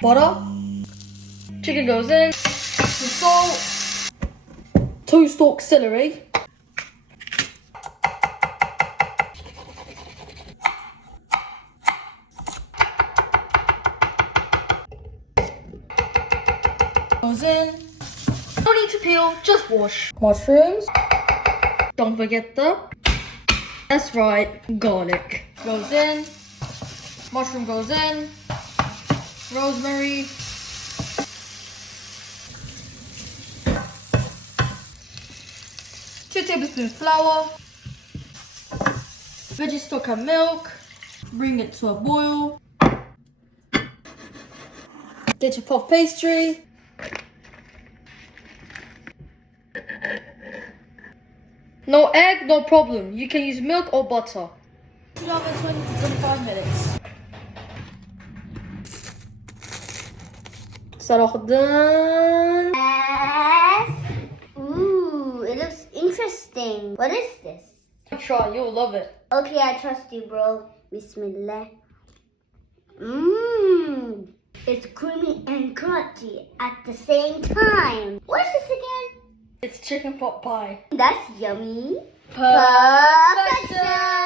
butter. Chicken goes in. Some salt. 2 stalks celery. Goes in. No need to peel, just wash. Mushrooms. Don't forget that's right, garlic. Goes in. Mushroom goes in. Rosemary. Two tablespoons flour. Veggie stock and milk. Bring it to a boil. Get your puff pastry. No egg, no problem. You can use milk or butter. 20 to 25 minutes. صراحة done. Yes. Ooh, it looks interesting. What is this? Try, you'll love it. Okay, I trust you, bro. Bismillah. Mmm. It's creamy and crunchy at the same time. What's this again? It's chicken pot pie. That's yummy. Perfection!